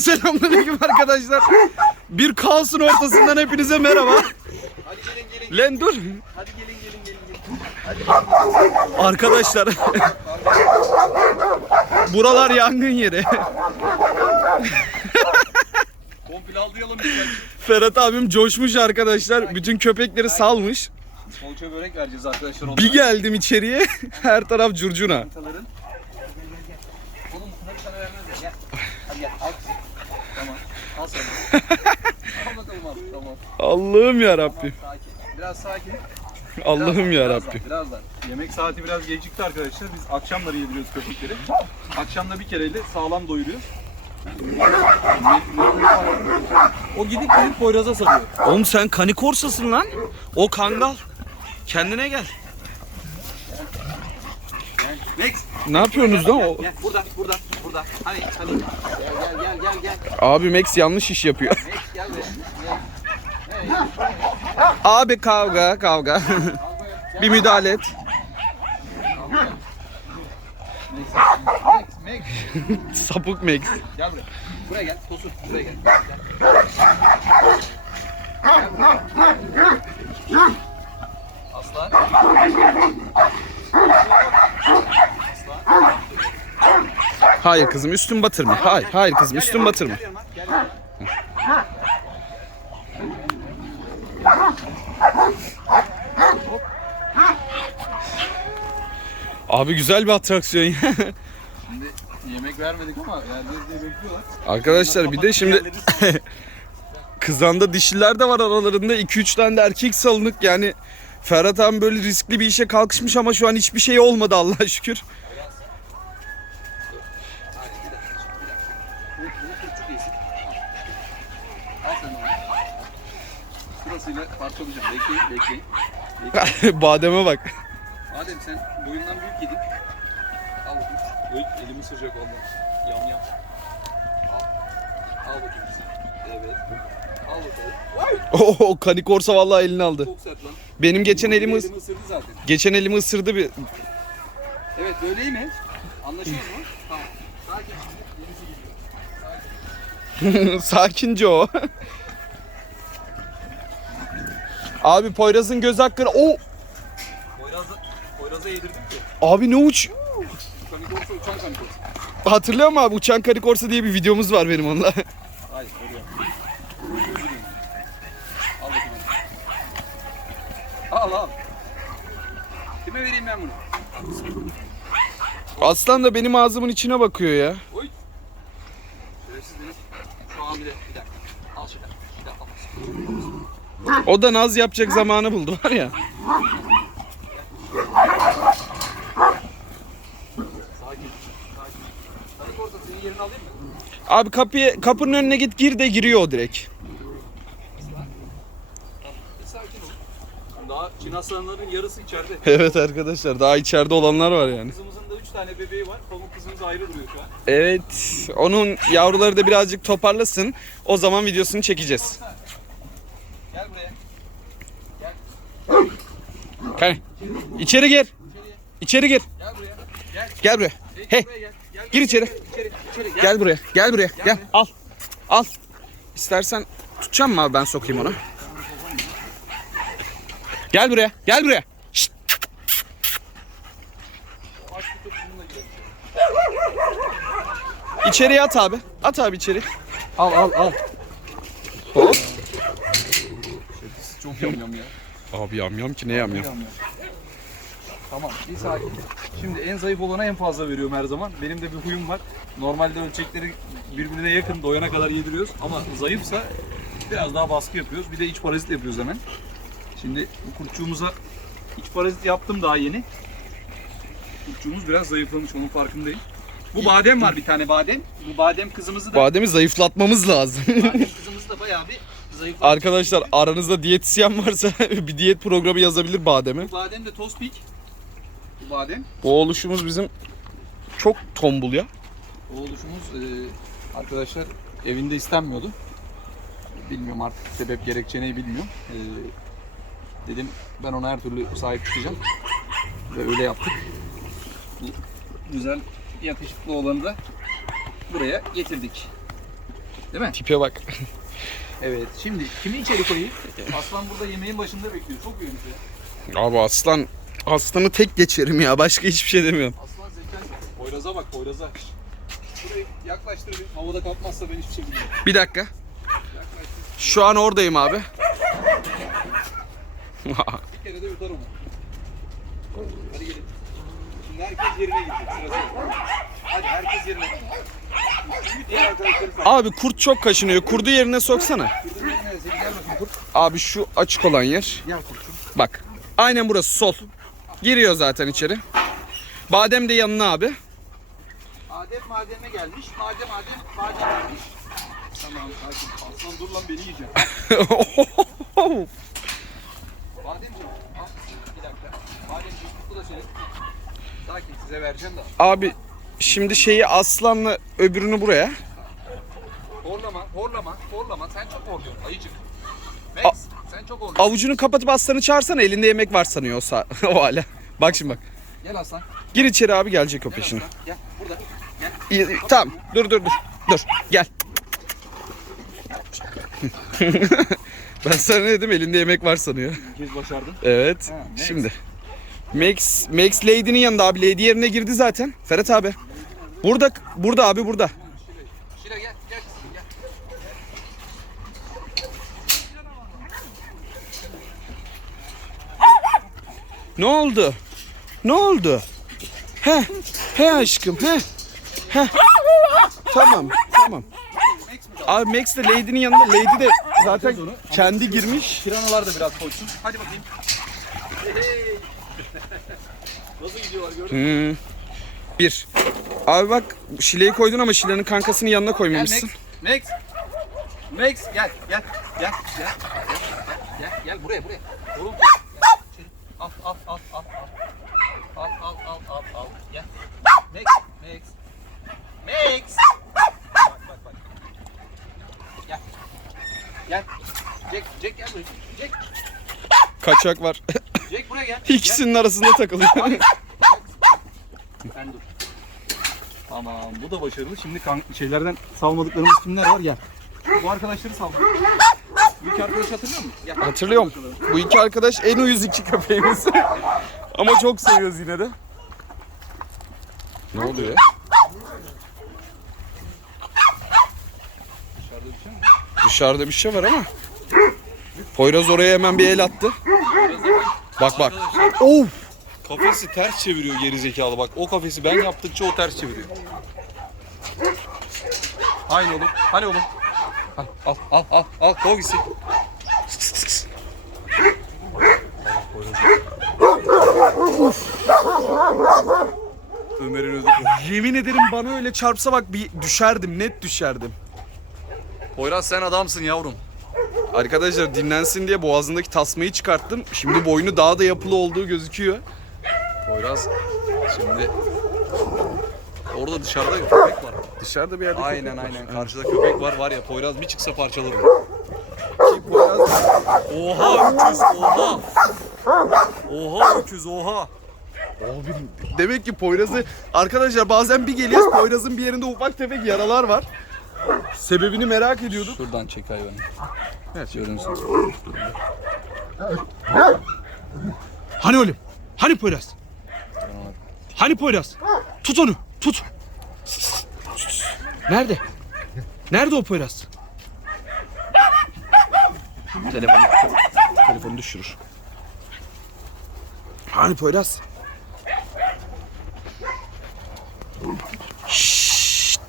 Selamünaleyküm arkadaşlar. Bir kaosun ortasından hepinize merhaba. Hadi gelin gelin. Lan dur. Hadi gelin gelin gelin. gelin. Arkadaşlar. Buralar yangın yeri. Komple lütfen. Ferhat abim coşmuş arkadaşlar. Bütün köpekleri salmış. Poğaça börek vereceğiz arkadaşlar onlara. Bir geldim içeriye. Her taraf curcuna. Yumurtaların. Oğlum bunları sana vermezler. Gel. Hadi gel. Al kızım. Tamam. Al sana. Al bakalım abi. Tamam. Allah'ım ya Rabbim. Sakin. Biraz sakin. Allah'ım ya Rabbim. Birazdan. Yemek saati biraz gecikti arkadaşlar. Biz akşamları yediriyoruz köpekleri. Akşamda bir kereyle sağlam doyuruyoruz. O gidip gidip Poyraz'a sarıyor. Oğlum sen kanikorsasın lan. O kangal. Kendine gel. Max. Ne yapıyorsunuz lan? O... Gel buradan buradan buradan. Hani hani. Gel gel gel gel gel. Abi Max yanlış iş yapıyor. Max gel buraya. Abi kavga kavga. bir müdahale et. Sapık Max. Gel buraya. Buraya gel. Tosun. Buraya gel. Gel. Aslan. Hayır kızım üstün batırma. Hayır hayır kızım üstün batırma. Gel yanıma. Gel yanıma. Abi güzel bir atraksiyon ya. Şimdi yemek vermedik ama vereceğiz diye bekliyorlar. Arkadaşlar bir de şimdi kızanda dişiler de var aralarında 2-3 tane de erkek salınık yani Ferhat abi böyle riskli bir işe kalkışmış ama şu an hiçbir şey olmadı Allah'a şükür. Hadi bir dakika. Bir dakika. Bu, bunu kurtçuk yesin. Al sen onu. Sırasıyla parçalayacağım. Bekleyin, bekleyin. Bademe bak. Adem sen boyundan büyük yedin. Al bakayım. Oy, elimi sıcak oldu. Yam yam. Al. Al bakayım. Evet. Al bakalım. O kanikorsa vallahi elini aldı. Çok sert lan. Benim geçen elimi Elimi ısırdı zaten. geçen elimi ısırdı bir. Evet böyle iyi mi? Anlaşıyoruz mu? Tamam. Sakin. Yenisi geliyor. Sakince o. Abi Poyraz'ın göz hakkını. O Poyraz'a, Poyraz'a yedirdim ki. abi ne uç. Kanikorsa uçan kanikorsa. Hatırlıyor musun abi uçan kanikorsa diye bir videomuz var benim onunla. Hayır oluyor. Al bakayım. Al al. Kime vereyim ben bunu? Aslan da benim ağzımın içine bakıyor ya. Oy. Şerefsiz Deniz. Şu an bile bir dakika. Al şeker. Bir dakika. O da naz yapacak zamanı buldu var ya. Sakin. Sakin. Hadi Korsa senin yerini alayım mı? Abi kapıya kapının önüne git gir de giriyor o direkt. Daha Çin yarısı içeride. Evet arkadaşlar daha içeride olanlar var yani. Kızımızın da 3 tane bebeği var. Pamuk kızımız ayrı duruyor şu an. Evet onun yavruları da birazcık toparlasın. O zaman videosunu çekeceğiz. Gel buraya. Kay. İçeri gir. İçeri gir. Gel buraya. Gel. Gel buraya. Hey. Hey Buraya gel. Gir içeri. İçeri. İçeri. Gel. Gel buraya. Gel buraya. Gel. Al. Al. İstersen tutacağım mı abi ben sokayım onu. Gel buraya. Gel buraya. Şşt. İçeriye at abi. At abi içeri. Al al al. Hop. Çok yamyam ya. Abi yamyam ki ne yamyam. Yamyam. Tamam bir sakin. Şimdi en zayıf olana en fazla veriyorum her zaman. Benim de bir huyum var. Normalde ölçekleri birbirine yakın doyana kadar yediriyoruz. Ama zayıfsa biraz daha baskı yapıyoruz. Bir de iç parazit yapıyoruz hemen. Şimdi bu kurtçuğumuza iç parazit yaptım daha yeni. Kurtçuğumuz biraz zayıflamış onun farkındayım. Bu badem var bir tane badem. Bu badem kızımızı da Bademi zayıflatmamız lazım. badem kızımızı da bayağı bir zayıflatmış. Arkadaşlar aranızda diyetisyen varsa bir diyet programı yazabilir bademe. Bu badem de toz pik. Bu badem. Bu oluşumuz bizim çok tombul ya. O oluşumuz e, arkadaşlar evinde istenmiyordu. Bilmiyorum artık sebep gerekçeneyi bilmiyorum. E, dedim ben ona her türlü sahip çıkacağım. Ve öyle yaptık. Bu güzel yakışıklı olanı da buraya getirdik. Değil mi? Tipe bak. Evet. Şimdi kimi içeri koyayım? Aslan burada yemeğin başında bekliyor. Çok ya. Abi aslan aslanı tek geçerim ya. Başka hiçbir şey demiyorum. Aslan zeka. Poyraz'a bak Poyraz'a. Şurayı yaklaştır bir. Havada kapmazsa ben hiçbir şey bilmiyorum. Bir dakika. Şu an oradayım abi. Bir kere de yutar onu. Hadi gelin. Şimdi herkes yerine gidecek. Sırası. Hadi herkes yerine. Diğer arkadaşları abi kurt çok kaşınıyor. Kurdu yerine soksana. Kurdun yerine seni gel bakayım kurt. Abi şu açık olan yer. Gel. Bak. Aynen burası sol. Giriyor zaten içeri. Badem de yanına abi. Adem mademe gelmiş. Madem Adem madem gelmiş. Tamam sakin. Aslan dur lan beni yiyecek. Bademciğim al. Bir dakika. Bademciğim bu da senin. Sakin size vereceğim de. abi şimdi şeyi aslanla öbürünü buraya. Horlama, horlama, horlama. Sen çok horluyorsun ayıcık. Max, sen çok horluyorsun. Avucunu kapatıp aslanı çağırsana elinde yemek var sanıyor o, sa- o hala. Bak şimdi bak. Gel aslan. Gir içeri abi gelecek o Gel peşine. aslan. Gel burada. Gel. İyi, iyi, Tamam dur dur dur. Dur gel. ben sana ne dedim elinde yemek var sanıyor. Kez başardın. Evet. Ha, Max. Şimdi. Max Max Lady'nin yanında abi. Lady yerine girdi zaten. Ferhat abi. Burada burada abi burada. Şile gel, gel kızım gel. Ne oldu? Ne oldu? He. He aşkım he. He. Tamam tamam. Abi Max de Lady'nin yanında. Lady de zaten kendi girmiş. Piranalar da biraz koşsun. Hadi bakayım. Nasıl gidiyorlar gördün mü? Hmm. Bir. Abi bak Şile'yi koydun ama Şile'nin kankasını yanına Gel Max. koymamışsın. Max. Max gel gel gel gel. Gel gel buraya buraya. Oğlum gel. Al al al al al. Al al al al al. Gel. Max Max. Max. Bak bak bak. Gel. Gel. Jack Jack gel buraya. Jack Kaçak var. Jack buraya gel. İkisinin arasında takılıyor. Sen dur. Tamam bu da başarılı. Şimdi kan şeylerden salmadıklarımız kimler var gel. Bu arkadaşları salma. Bu iki arkadaş hatırlıyor musun? Hatırlıyorum. Bu iki arkadaş en uyuz iki köpeğimiz. Ama çok seviyoruz yine de. Ne oluyor? Dışarıda bir şey mi? Dışarıda bir şey var ama. Poyraz oraya hemen bir el attı. Bak bak. Of. Kafesi ters çeviriyor geri zekalı bak. O kafesi ben yaptıkça o ters çeviriyor. Aynı oğlum. Hani oğlum? Al al al al. al. Kov gitsin. Ömer'in ödü. Yemin ederim bana öyle çarpsa bak bir düşerdim. Net düşerdim. Poyraz sen adamsın yavrum. Arkadaşlar dinlensin diye boğazındaki tasmayı çıkarttım. Şimdi boynu daha da yapılı olduğu gözüküyor. Poyraz şimdi orada dışarıda köpek var. Dışarıda bir yerde Aynen köpek var. aynen. Karşıda köpek var var ya Poyraz bir çıksa parçalarım. Ki Poyraz Oha öküz oha. Oha öküz oha. Abi demek ki Poyraz'ı arkadaşlar bazen bir geliyoruz Poyraz'ın bir yerinde ufak tefek yaralar var. Sebebini merak ediyorduk. Şuradan çek hayvanı. Evet. Görünsün. Hani oğlum? Hani Poyraz? Hani Poyraz? Tut onu. Tut. Nerede? Nerede o Poyraz? Telefonu, telefonu düşürür. Hani Poyraz? Şşşt.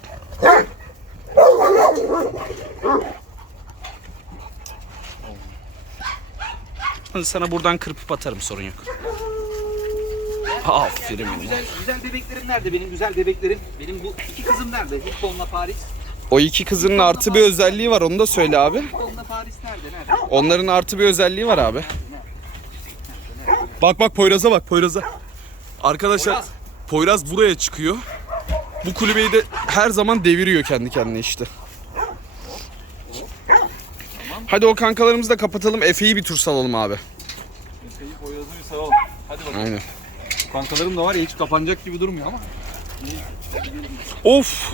Sana buradan kırpıp atarım sorun yok. Aferin. Güzel, güzel bebeklerim nerede benim güzel bebeklerim? Benim bu iki kızım nerede? Hilton'la Paris. O iki kızının artı bir özelliği var onu da söyle abi. Hilton'la Paris nerede? Nerede? Onların artı bir özelliği var abi. Bak bak Poyraz'a bak Poyraz'a. Arkadaşlar Poyraz. Poyraz buraya çıkıyor. Bu kulübeyi de her zaman deviriyor kendi kendine işte. Hadi o kankalarımızı da kapatalım. Efe'yi bir tur salalım abi. Şeyi Poyraz'ı bir saralım. Hadi bakalım. Aynen. Kankalarım da var ya hiç kapanacak gibi durmuyor ama. Of.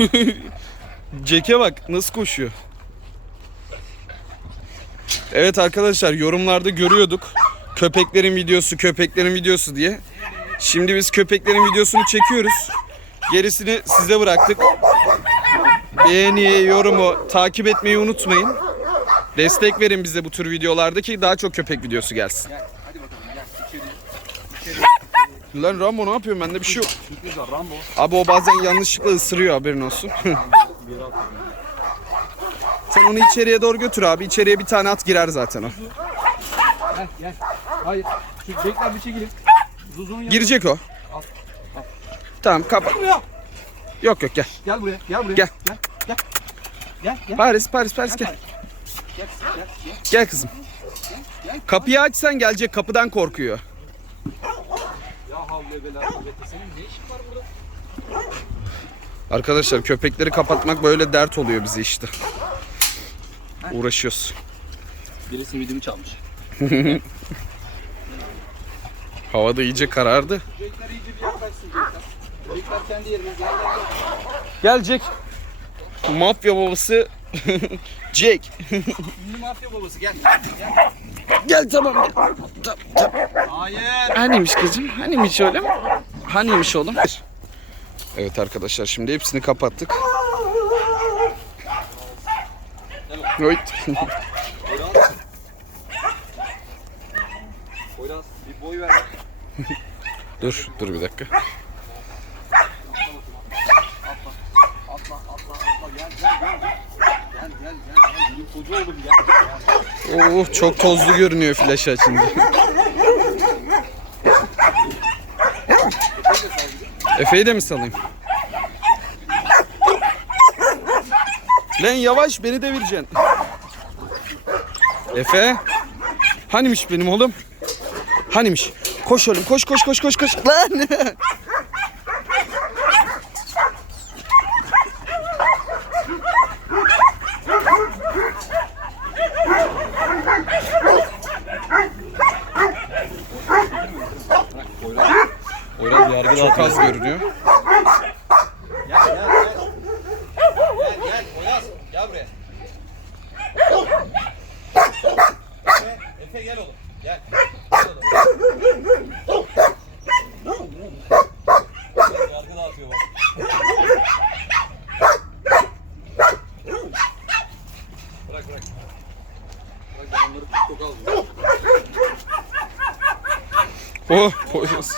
Ceke bak nasıl koşuyor. Evet arkadaşlar yorumlarda görüyorduk. Köpeklerin videosu, köpeklerin videosu diye. Şimdi biz köpeklerin videosunu çekiyoruz. Gerisini size bıraktık. Beğeni, yorumu, takip etmeyi unutmayın. Destek verin bize bu tür videolarda ki daha çok köpek videosu gelsin. Gel hadi bakalım gel içeri. Lan Rambo ne yapıyorsun? Bende bir şey yok. Rambo. Abi o bazen yanlışlıkla ısırıyor haberin olsun. Sen onu içeriye doğru götür abi. İçeriye bir tane at girer zaten o. Gel gel. Hayır. Şu bekler bir çekilin. Zuzu'nun. Girecek o. Al, al. Tamam kapat. Yok yok gel. Gel buraya. Gel buraya. Gel. Gel. Gel. Gel. Gel. Paris Paris Paris gel. Gel. Gel. Gel. Gel. Gel kızım. Kapıyı açsan gelecek kapıdan korkuyor. Arkadaşlar köpekleri kapatmak böyle dert oluyor bize işte. Uğraşıyoruz. Biri simidimi çalmış. İyice karardı. Bekler iyice gel. Gelecek. Mafya babası Jake. Ünlü mafya babası gel. Gel. Gel tamam gel. Tamam, tamam. Hayır. Haniymiş kızım? Haniymiş oğlum? Haniymiş oğlum? Evet arkadaşlar şimdi hepsini kapattık. Evet. Poyraz. Poyraz bir boy ver. dur dur bir dakika. Atla atla atla gel gel gel. Gel gel gel. gel. Benim koca oğlum gel. Oh çok tozlu görünüyor flash açınca. Efe'yi de mi salayım? Lan yavaş beni devireceksin. Efe. Hanimiş benim oğlum? Hanimiş? Koş oğlum koş koş koş koş koş. Lan. Poyraz yargı Çok az görünüyor. Gel gel gel. Gel gel Poyraz gel buraya. Efe, Efe gel oğlum. Gel. Gel oğlum. Yargı dağıtıyor bak. Bırak bırak. Bırak ben onları TikTok'a aldım. Oh Poyraz.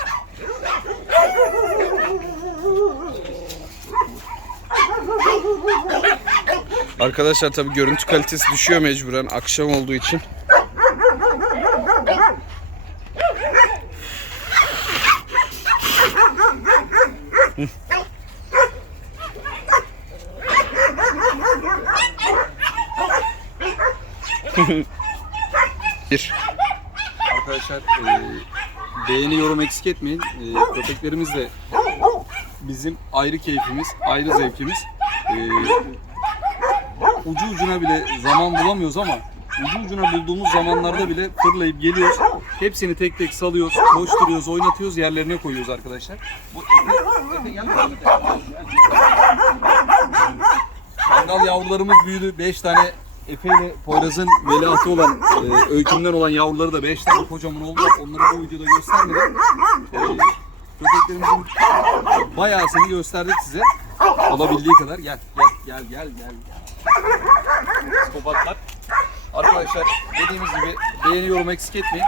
Arkadaşlar tabi görüntü kalitesi düşüyor mecburen akşam olduğu için. Bir. Arkadaşlar e, beğeni yorum eksik etmeyin. E, köpeklerimiz de bizim ayrı keyfimiz, ayrı zevkimiz. E, ucu ucuna bile zaman bulamıyoruz ama ucu ucuna bulduğumuz zamanlarda bile fırlayıp geliyoruz. Hepsini tek tek salıyoruz, koşturuyoruz, oynatıyoruz, yerlerine koyuyoruz arkadaşlar. Bu. Kangal yavrularımız büyüdü. 5 tane Efe ile Poyraz'ın veliahtı olan, e, öykümden olan yavruları da 5 tane kocaman oldu. Onları bu videoda göstermedim. E, köpeklerimizin bayağısını gösterdik size. Olabildiği kadar. Gel, gel, gel, gel, gel. gel. Psikopatlar. Arkadaşlar dediğimiz gibi beğeni yorum eksik etmeyin.